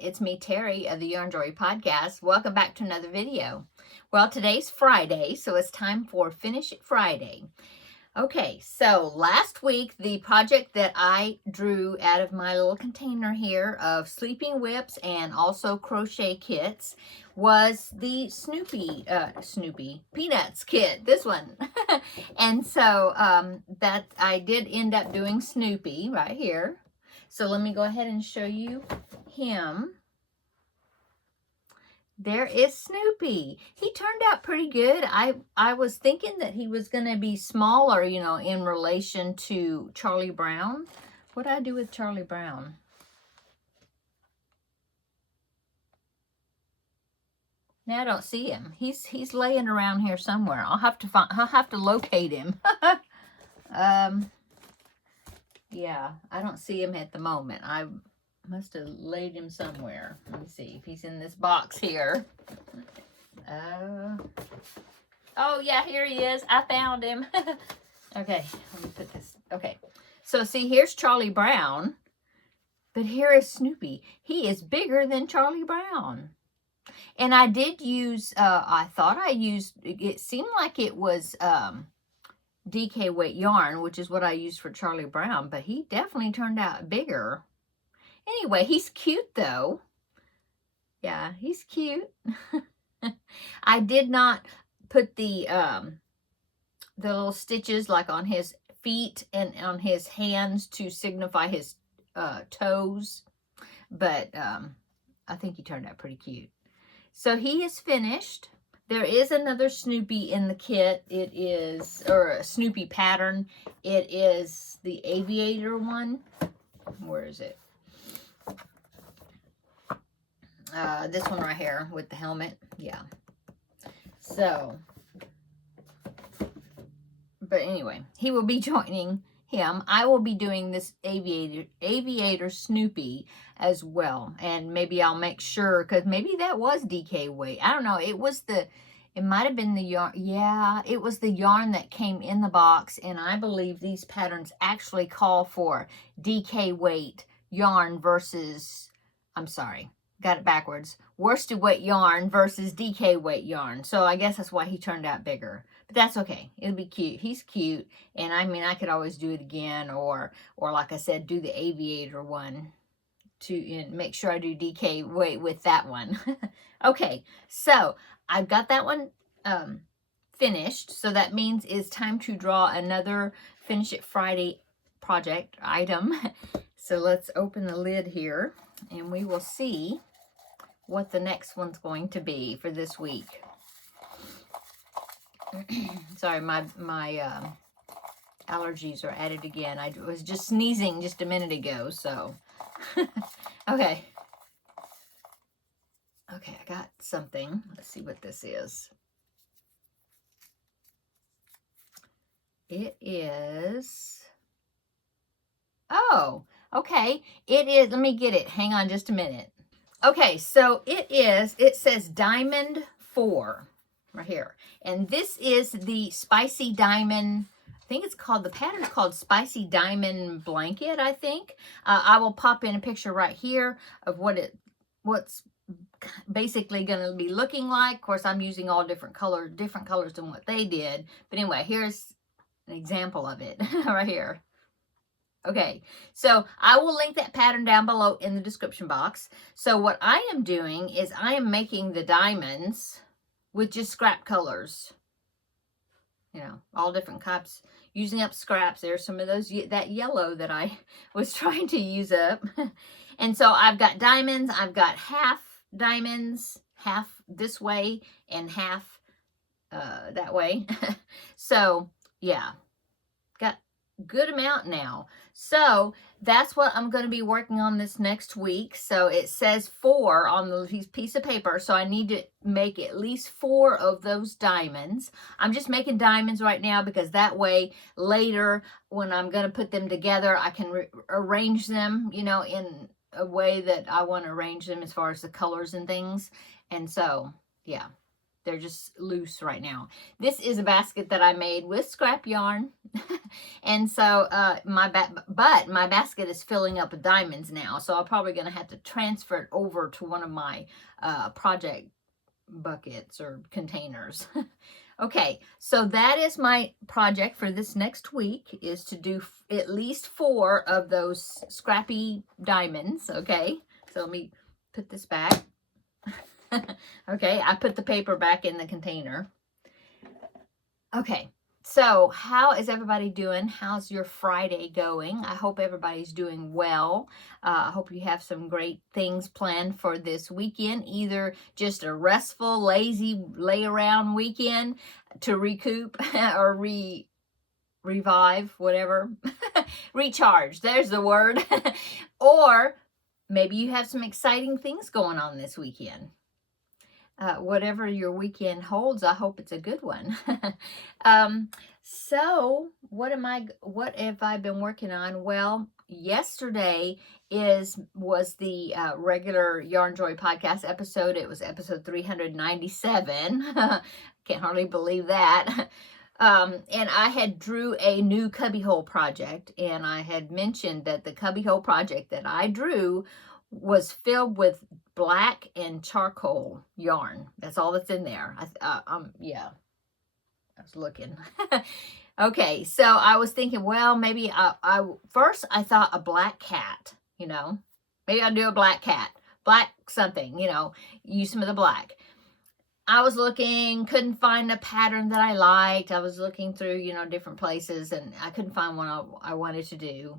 It's me, Terry, of the Yarn Joy Podcast. Welcome back to another video. Well, today's Friday, so it's time for Finish It Friday. Okay, so last week, the project that I drew out of my little container here of sleeping whips and also crochet kits was the Snoopy Peanuts kit, this one. And so that I did end up doing Snoopy right here. So let me go ahead and show you him. There is Snoopy. He turned out pretty good. I was thinking that he was going to be smaller, you know, in relation to Charlie Brown. What did I do with Charlie Brown? Now I don't see him. He's laying around here somewhere. I'll have to locate him. Yeah, I don't see him at the moment. I must have laid him somewhere. Let me see if he's in this box here. Oh, yeah, here he is. I found him. Okay, let me put this. Okay, so see, here's Charlie Brown, but here is Snoopy. He is bigger than Charlie Brown. And I did use, I thought I used, it seemed like it was DK weight yarn, which is what I used for Charlie Brown, but he definitely turned out bigger. Anyway, he's cute though. Yeah, he's cute. I did not put the little stitches like on his feet and on his hands to signify his toes, but I think he turned out pretty cute. So he is finished. There is another Snoopy in the kit. It is, or a Snoopy pattern. It is the aviator one. Where is it? This one right here with the helmet. Yeah. So, but anyway, he will be joining him. I will be doing this aviator Snoopy as well, and maybe I'll make sure, because maybe that was DK weight. I don't know. It might have been the yarn. Yeah, it was the yarn that came in the box, and I believe these patterns actually call for DK weight yarn versus, I'm sorry, got it backwards, worsted weight yarn versus DK weight yarn. So I guess that's why he turned out bigger. But that's okay. It'll be cute. He's cute. And I mean, I could always do it again, or like I said, do the aviator one to make sure I do DK weight with that one. Okay, so I've got that one finished. So that means it's time to draw another Finish It Friday project item. So let's open the lid here and we will see what the next one's going to be for this week. Sorry, my allergies are at it again. I was just sneezing just a minute ago, so. Okay. Okay, I got something. Let's see what this is. It is, oh, okay. It is, let me get it. Hang on just a minute. Okay, so it says Diamond 4 right here. And this is the Spicy Diamond, I think it's called, the pattern's called Spicy Diamond Blanket, I think. I will pop in a picture right here of what's basically going to be looking like. Of course, I'm using all different colors than what they did. But anyway, here's an example of it right here. Okay, so I will link that pattern down below in the description box. So what I am doing is I am making the diamonds with just scrap colors. You know, all different cups, using up scraps. There's some of those, that yellow that I was trying to use up. And so I've got diamonds. I've got half diamonds, half this way and half that way. So yeah, got good amount now. So that's what I'm going to be working on this next week. So it says 4 on the piece of paper. So I need to make at least 4 of those diamonds. I'm just making diamonds right now because that way later when I'm going to put them together, I can arrange them, you know, in a way that I want to arrange them as far as the colors and things. And so, yeah, they're just loose right now. This is a basket that I made with scrap yarn. And so my basket is filling up with diamonds now. So I'm probably going to have to transfer it over to one of my project buckets or containers. Okay, so that is my project for this next week, is to do at least 4 of those scrappy diamonds. Okay, so let me put this back. Okay, I put the paper back in the container. Okay, so how is everybody doing? How's your Friday going? I hope everybody's doing well. I hope you have some great things planned for this weekend, either just a restful, lazy, lay around weekend to recoup or revive, whatever, recharge, there's the word. Or maybe you have some exciting things going on this weekend. Whatever your weekend holds, I hope it's a good one. So what have I been working on? Well, yesterday was the regular Yarn Joy podcast episode. It was episode 397. Can't hardly believe that. And I had drew a new Cubbyhole project, and I had mentioned that the Cubbyhole project that I drew was filled with black and charcoal yarn. That's all that's in there. Yeah, I was looking. Okay, so I was thinking, well, maybe first I thought a black cat, maybe I'll do a black cat, black something, use some of the black. I was looking, couldn't find a pattern that I liked. I was looking through, different places, and I couldn't find one I wanted to do.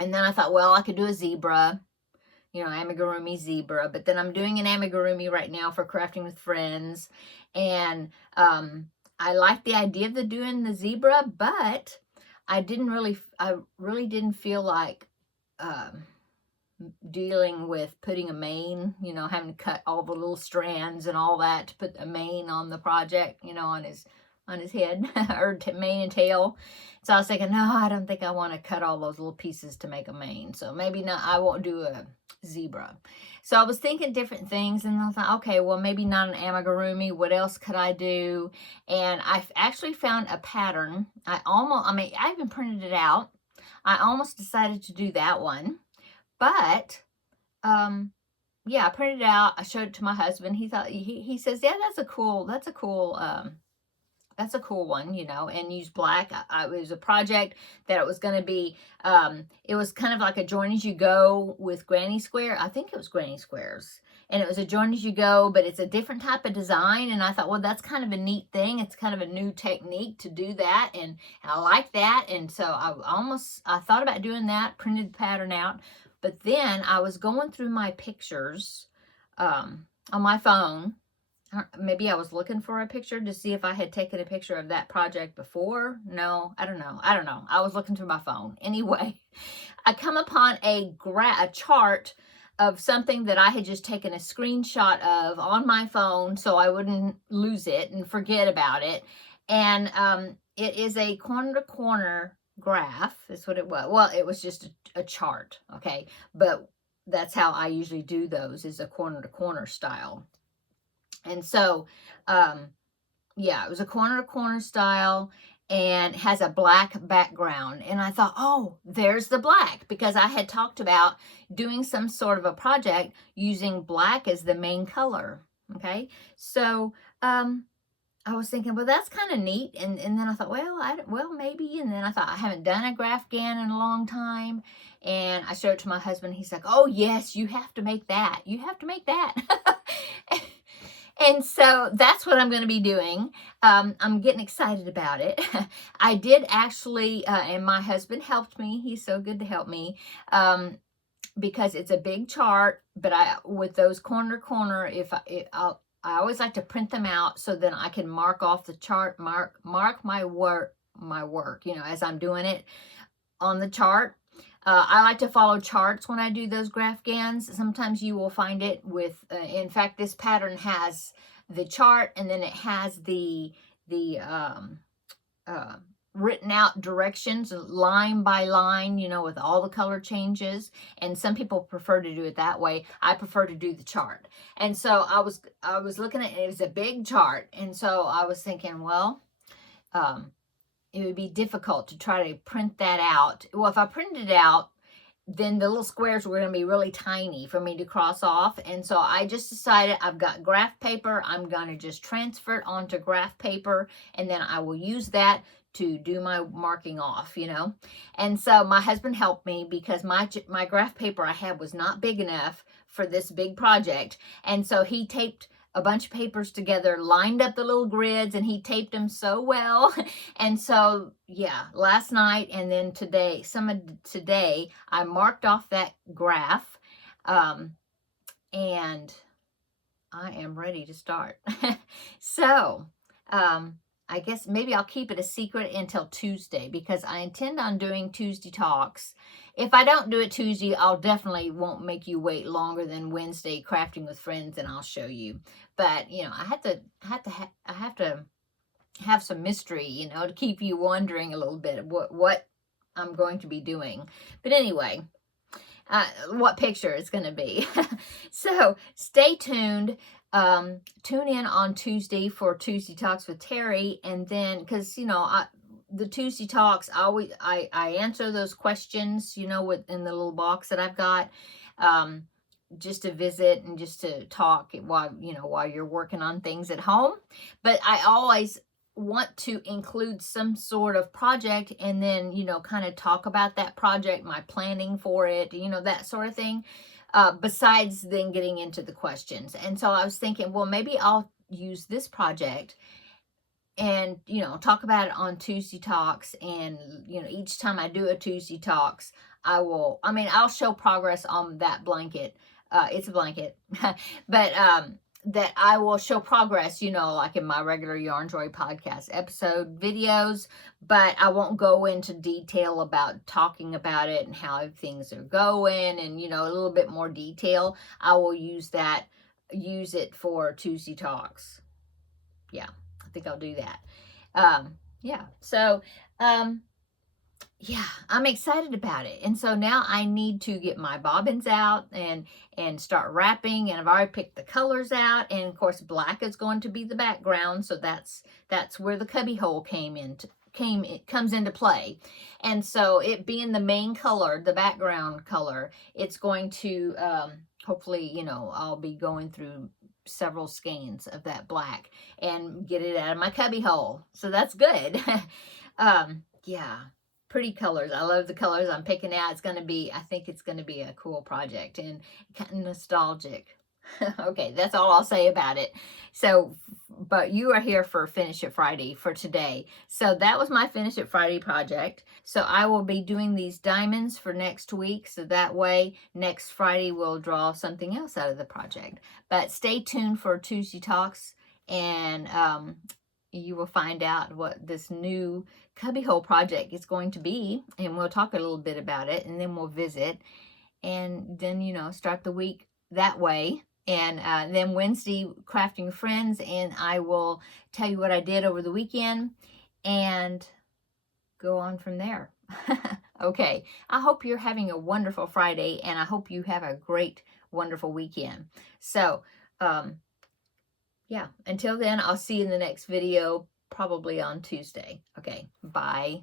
And then I thought, well, I could do a zebra, amigurumi zebra. But then I'm doing an amigurumi right now for Crafting with Friends. And I like the idea of doing the zebra, but I really didn't feel like dealing with putting a mane, having to cut all the little strands and all that to put a mane on the project, on his head or mane and tail. So I was thinking, no, I don't think I want to cut all those little pieces to make a mane. So maybe not, I won't do a zebra. So I was thinking different things, and I thought, okay, well, maybe not an amigurumi. What else could I do? And I actually found a pattern. I even printed it out. I almost decided to do that one. But, yeah, I printed it out. I showed it to my husband. He says, yeah, that's a cool one, and use black. It was a project that it was going to be, it was kind of like a join as you go with granny square. I think it was granny squares. And it was a join as you go, but it's a different type of design. And I thought, well, that's kind of a neat thing. It's kind of a new technique to do that. And I like that. And so I thought about doing that, printed the pattern out. But then I was going through my pictures on my phone. Maybe I was looking for a picture to see if I had taken a picture of that project before. No, I don't know. I was looking through my phone. Anyway, I come upon a chart of something that I had just taken a screenshot of on my phone so I wouldn't lose it and forget about it. And it is a corner-to-corner graph. That's what it was. Well, it was just a chart, okay? But that's how I usually do those, is a corner-to-corner style. And so, yeah, it was a corner-to-corner style and has a black background. And I thought, oh, there's the black, because I had talked about doing some sort of a project using black as the main color, okay? So, I was thinking, well, that's kind of neat. And then I thought, well, maybe. And then I thought, I haven't done a graph gan in a long time. And I showed it to my husband. He's like, oh, yes, you have to make that. You have to make that. And so that's what I'm going to be doing. I'm getting excited about it. I did actually, and my husband helped me. He's so good to help me. Because it's a big chart, but with those corner, I always like to print them out so then I can mark off the chart, mark my work, as I'm doing it on the chart. I like to follow charts when I do those graph gans. Sometimes you will find it with, in fact, this pattern has the chart, and then it has the written out directions line by line, you know, with all the color changes. And some people prefer to do it that way. I prefer to do the chart. And so I was looking at it. It was a big chart. And so I was thinking, well, it would be difficult to try to print that out. Well, if I printed it out, then the little squares were going to be really tiny for me to cross off. And so I just decided, I've got graph paper. I'm going to just transfer it onto graph paper, and then I will use that to do my marking off, you know. And so my husband helped me because my graph paper I had was not big enough for this big project. And so he taped a bunch of papers together, lined up the little grids, and he taped them so well. And so, yeah, last night and then today, today, I marked off that graph, and I am ready to start. So, I guess maybe I'll keep it a secret until Tuesday, because I intend on doing Tuesday talks. If I don't do it Tuesday, I'll definitely won't make you wait longer than Wednesday crafting with friends, and I'll show you. But, you know, I have to have some mystery, you know, to keep you wondering a little bit what I'm going to be doing. But anyway, what picture it's going to be. So stay tuned. Tune in on Tuesday for Tuesday Talks with Terri, and then, because, you know, the Tuesday Talks, I answer those questions, you know, in the little box that I've got, just to visit and just to talk while you're working on things at home. But I always want to include some sort of project, and then, you know, kind of talk about that project, my planning for it, you know, that sort of thing, besides then getting into the questions. And so I was thinking, well, maybe I'll use this project and, you know, talk about it on Tuesday Talks. And, you know, each time I do a Tuesday Talks, I'll show progress on that blanket. It's a blanket, but that I will show progress, you know, like in my regular Yarn Joy podcast episode videos, but I won't go into detail about talking about it and how things are going, and, you know, a little bit more detail. I will use it for Tuesday Talks. Yeah, I think I'll do that. Yeah, so, yeah, I'm excited about it. And so now I need to get my bobbins out and start wrapping, and I've already picked the colors out, and of course black is going to be the background, so that's where the Cubbyhole comes into play. And so it being the main color, the background color, it's going to hopefully, you know, I'll be going through several skeins of that black and get it out of my Cubbyhole. So that's good. Yeah. Pretty colors. I love the colors I'm picking out. I think it's going to be a cool project and kind of nostalgic. Okay, that's all I'll say about it. So, but you are here for Finish It Friday for today. So that was my Finish It Friday project. So I will be doing these diamonds for next week. So that way next Friday we'll draw something else out of the project. But stay tuned for Tuesday Talks, and you will find out what this new Cubbyhole project is going to be, and we'll talk a little bit about it, and then we'll visit, and then, you know, start the week that way. And then Wednesday, crafting with friends, and I will tell you what I did over the weekend and go on from there. Okay, I hope you're having a wonderful Friday, and I hope you have a great, wonderful weekend. So, yeah, until then, I'll see you in the next video, probably on Tuesday. Okay, bye.